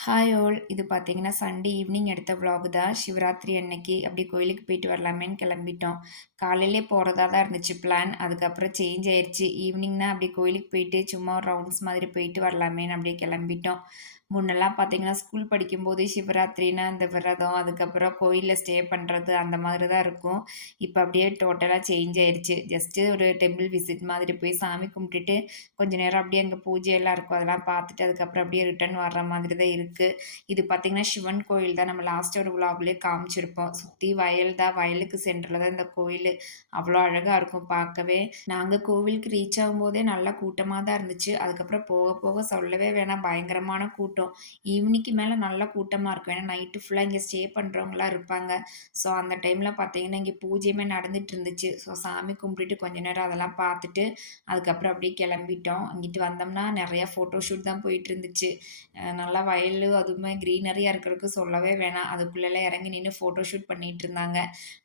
Hi all. இது பார்த்தீங்கன்னா, Sunday evening எடுத்த விளாக் தான். சிவராத்திரி அன்னைக்கு அப்படியே கோயிலுக்கு போயிட்டு வரலாமேன்னு கிளம்பிட்டோம். காலையிலே போறதா தான் இருந்துச்சு பிளான். அதுக்கப்புறம் சேஞ்ச் ஆயிருச்சு. ஈவினிங்னா அப்படியே கோயிலுக்கு போயிட்டு சும்மா ஒரு ரவுண்ட்ஸ் மாதிரி போயிட்டு வரலாமேன்னு அப்படியே கிளம்பிட்டோம். முன்னெல்லாம் பார்த்தீங்கன்னா, ஸ்கூல் படிக்கும்போதே சிவராத்திரினா இந்த விரதம், அதுக்கப்புறம் கோயில்ல ஸ்டே பண்றது அந்த மாதிரி தான் இருக்கும். இப்ப அப்படியே டோட்டலா சேஞ்ச் ஆயிருச்சு. ஜஸ்ட்டு ஒரு டெம்பிள் விசிட் மாதிரி போய் சாமி கும்பிட்டுட்டு, கொஞ்ச நேரம் அப்படியே அங்க பூஜையெல்லாம் இருக்கும். அதெல்லாம் பார்த்துட்டு அதுக்கப்புறம் அப்படியே ரிட்டர்ன் வர்ற மாதிரி தான் இருக்கு. இது பார்த்தீங்கன்னா, சிவன் கோயில் தான். நம்ம லாஸ்ட் ஒரு விளாக்லயே காமிச்சிருப்போம். சுத்தி வயல் தான். வயலுக்கு சென்டர்ல தான் இந்த கோயிலு. அவ்வளோ அழகா இருக்கும் பார்க்கவே. நாங்க கோவிலுக்கு ரீச் ஆகும்போதே நல்லா கூட்டமா தான் இருந்துச்சு. அதுக்கப்புறம் போக போக சொல்லவே வேணாம். பயங்கரமான கூட்டம். ஈவினிங்க்கு மேல நல்லா கூட்டமா இருக்கும். ஏன்னா நைட்டு ஃபுல்லா இங்க ஸ்டே பண்றவங்கலாம் இருப்பாங்க. ஸோ அந்த டைம்ல பார்த்தீங்கன்னா, இங்க பூஜையுமே நடந்துட்டு இருந்துச்சு. ஸோ சாமி கும்பிட்டுட்டு கொஞ்ச நேரம் அதெல்லாம் பார்த்துட்டு, அதுக்கப்புறம் அப்படியே கிளம்பிட்டோம். அங்கிட்டு வந்தோம்னா நெறையா ஃபோட்டோ ஷூட் தான் போயிட்டு இருந்துச்சு. நல்லா வயலு அதுவுமே கிரீனரியா இருக்கிறதுக்கு சொல்லவே வேணாம். அதுக்குள்ளலாம் இறங்கி நின்னு ஃபோட்டோ ஷூட் பண்ணிட்டு இருந்தாங்க.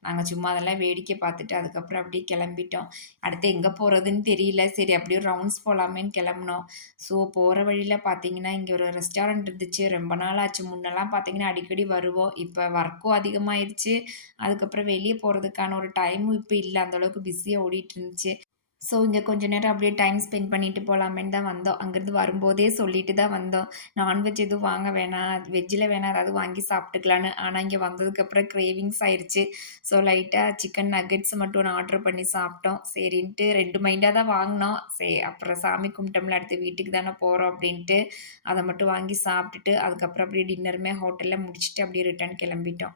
நாங்க சும்மா அதெல்லாம் வேடிக்கை பார்த்துட்டு, அதுக்கப்புறம் அப்படியே கிளம்பிட்டோம். அடுத்து எங்க போறதுன்னு தெரியல. சரி அப்படியே ரவுண்ட்ஸ் போலாமேன்னு கிளம்புனோம். ஸோ போற வழியில பார்த்தீங்கன்னா, இங்க ஒரு ரெஸ்டாரண்ட் இருந்துச்சு. ரொம்ப நாள் ஆச்சு. முன்னலாம் பார்த்தீங்கன்னா, அடிக்கடி வருவோம். இப்ப ஒர்க்கும் அதிகமாயிருச்சு. அதுக்கப்புறம் வெளிய போறதுக்கான ஒரு டைமும் இப்ப இல்ல. அந்த அளவுக்கு பிஸியா ஓடிட்டு இருந்துச்சு. ஸோ, இங்க கொஞ்ச நேரம் அப்படியே டைம் ஸ்பெண்ட் பண்ணிட்டு போலாமேன்னு தான் வந்தோம். அங்கருந்து வரும்போதே சொல்லிட்டு தான் வந்தோம். நான்வெஜ் எதுவும் வாங்க வேணாம். வெஜ்ஜில வேணா ஏதாவது வாங்கி சாப்பிட்டுக்கலான்னு. ஆனா, இங்க வந்ததுக்கப்புறம் கிரேவிங்ஸ் ஆயிருச்சு. ஸோ, லைட்டா சிக்கன் நக்கெட்ஸ் மட்டும் ஒண்ணு ஆர்டர் பண்ணி சாப்பிட்டோம். சரின்ட்டு 2 மைண்டா தான் வாங்குனோம். அப்புறம் சாமி கும்பிட்டோம்ல, அடுத்து வீட்டுக்கு தானே போறோம் அப்படின்ட்டு, அத மட்டும் வாங்கி சாப்பிட்டுட்டு, அதுக்கப்புறம் அப்படியே டின்னருமே ஹோட்டல்ல முடிச்சுட்டு அப்படியே ரிட்டர்ன் கிளம்பிட்டோம்.